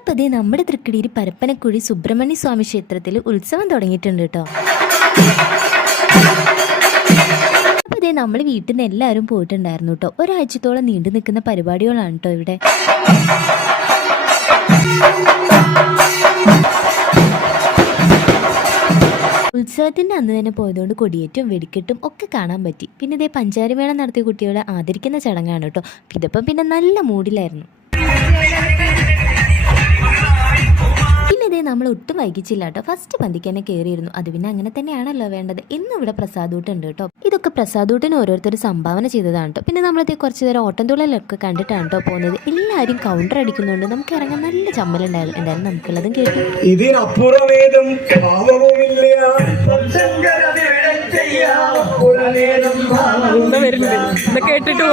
അപ്പോൾ ഇതേ നമ്മുടെ തൃക്കടിയിൽ പരപ്പനക്കുഴി സുബ്രഹ്മണ്യ സ്വാമി ക്ഷേത്രത്തിൽ ഉത്സവം തുടങ്ങിയിട്ടുണ്ട് കേട്ടോ. അപ്പോൾ ഇതേ നമ്മൾ വീട്ടിൽ നിന്ന് എല്ലാവരും പോയിട്ടുണ്ടായിരുന്നു കേട്ടോ. ഒരാഴ്ചത്തോളം നീണ്ടു നിൽക്കുന്ന പരിപാടികളാണ് കേട്ടോ ഇവിടെ. ഉത്സവത്തിൻ്റെ അന്ന് തന്നെ പോയതുകൊണ്ട് കൊടിയേറ്റും വെടിക്കെട്ടും ഒക്കെ കാണാൻ പറ്റി. പിന്നെ ഇതേ പഞ്ചാരിമേളം നടത്തിയ കുട്ടികളെ ആദരിക്കുന്ന ചടങ്ങാണ് കേട്ടോ. ഇതിപ്പം പിന്നെ നല്ല മൂഡിലായിരുന്നു. പിന്നെ ഇതേ നമ്മൾ ഒട്ടും വൈകിച്ചില്ല കേട്ടോ. ഫസ്റ്റ് പന്തിക്ക് തന്നെ കയറിയിരുന്നു. അത് പിന്നെ അങ്ങനെ തന്നെയാണല്ലോ വേണ്ടത്. ഇന്നും ഇവിടെ പ്രസാദൂട്ടുണ്ട് കേട്ടോ. ഇതൊക്കെ പ്രസാദൂട്ടിന് ഓരോരുത്തർ സംഭാവന ചെയ്തതാണ് കേട്ടോ. പിന്നെ നമ്മളിതേ കുറച്ച് നേരം ഓട്ടംതുള്ളലൊക്കെ കണ്ടിട്ടാണ് കേട്ടോ പോകുന്നത്. എല്ലാവരും കൗണ്ടർ അടിക്കുന്നുണ്ട്. നമുക്ക് ഇറങ്ങാൻ നല്ല ചമ്മലുണ്ടായിരുന്നു. എന്തായാലും നമുക്കുള്ളതും കേട്ടു. ഇതിനപ്പുറമേതും കേട്ടിട്ട്